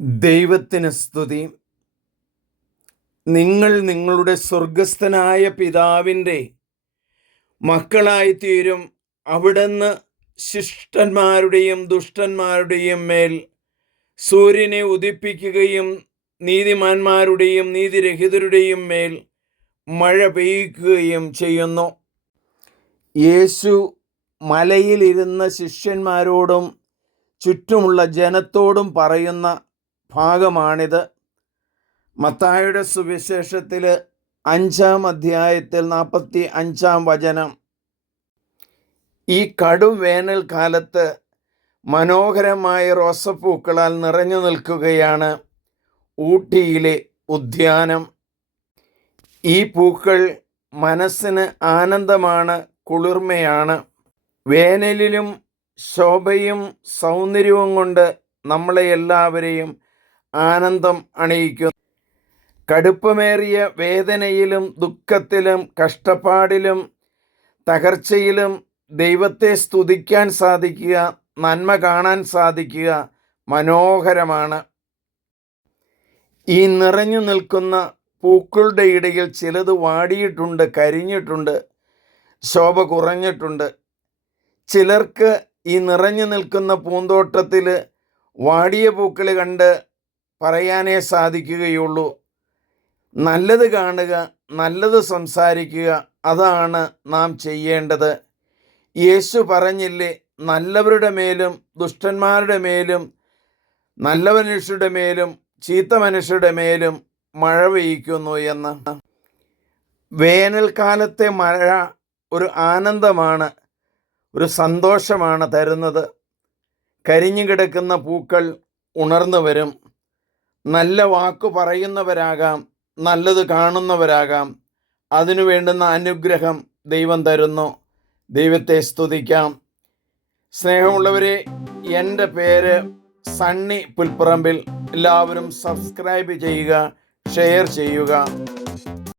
ദൈവത്തിന് സ്തുതി. നിങ്ങൾ നിങ്ങളുടെ സ്വർഗസ്ഥനായ പിതാവിന്റെ മക്കളായിത്തീരും. അവിടുന്ന് ശിഷ്ടന്മാരുടെയും ദുഷ്ടന്മാരുടെയും മേൽ സൂര്യനെ ഉദിപ്പിക്കുകയും നീതിമാന്മാരുടെയും നീതിരഹിതരുടെയും മേൽ മഴ പെയ്യിക്കുകയും ചെയ്യുന്നു. യേശു മലയിലിരുന്ന ശിഷ്യന്മാരോടും ചുറ്റുമുള്ള ജനത്തോടും പറയുന്ന ഭാഗമാണിത്. മത്തായുടെ സുവിശേഷത്തിൽ അഞ്ചാം അധ്യായത്തിൽ നാൽപ്പത്തി അഞ്ചാം വചനം. ഈ കടും വേനൽക്കാലത്ത് മനോഹരമായ റോസപ്പൂക്കളാൽ നിറഞ്ഞു നിൽക്കുകയാണ് ഊട്ടിയിലെ ഉദ്യാനം. ഈ പൂക്കൾ മനസ്സിന് ആനന്ദമാണ് കുളിർമയാണ്. വേനലിലും ശോഭയും സൗന്ദര്യവും കൊണ്ട് നമ്മളെ എല്ലാവരെയും ആനന്ദം അണിയിക്കുന്നു. കടുപ്പമേറിയ വേദനയിലും ദുഃഖത്തിലും കഷ്ടപ്പാടിലും തകർച്ചയിലും ദൈവത്തെ സ്തുതിക്കാൻ സാധിക്കുക നന്മ കാണാൻ സാധിക്കുക മനോഹരമാണ്. ഈ നിറഞ്ഞു നിൽക്കുന്ന പൂക്കളുടെ ഇടയിൽ ചിലത് വാടിയിട്ടുണ്ട് കരിഞ്ഞിട്ടുണ്ട് ശോഭ കുറഞ്ഞിട്ടുണ്ട്. ചിലർക്ക് ഈ നിറഞ്ഞു നിൽക്കുന്ന പൂന്തോട്ടത്തിൽ വാടിയ പൂക്കൾ കണ്ട് പറയാനേ സാധിക്കുകയുള്ളൂ. നല്ലത് കാണുക നല്ലത് സംസാരിക്കുക അതാണ് നാം ചെയ്യേണ്ടത്. യേശു പറഞ്ഞില്ലേ നല്ലവരുടെ മേലും ദുഷ്ടന്മാരുടെ മേലും നല്ല മനുഷ്യരുടെ മേലും ചീത്ത മനുഷ്യരുടെ മേലും മഴ പെയ്യ്ക്കുന്നു എന്ന്. വേനൽക്കാലത്തെ മഴ ഒരു ആനന്ദമാണ് ഒരു സന്തോഷമാണ് തരുന്നത്. കരിഞ്ഞു കിടക്കുന്ന പൂക്കൾ ഉണർന്നു വരും. നല്ല വാക്ക് പറയുന്നവരാകാം നല്ലത് കാണുന്നവരാകാം. അതിനു വേണ്ടുന്ന അനുഗ്രഹം ദൈവം തരുന്നു. ദൈവത്തെ സ്തുതിക്കാം. സ്നേഹമുള്ളവരെ എന്റെ പേര് സണ്ണി പുൽപ്പറമ്പിൽ. എല്ലാവരും സബ്സ്ക്രൈബ് ചെയ്യുക ഷെയർ ചെയ്യുക.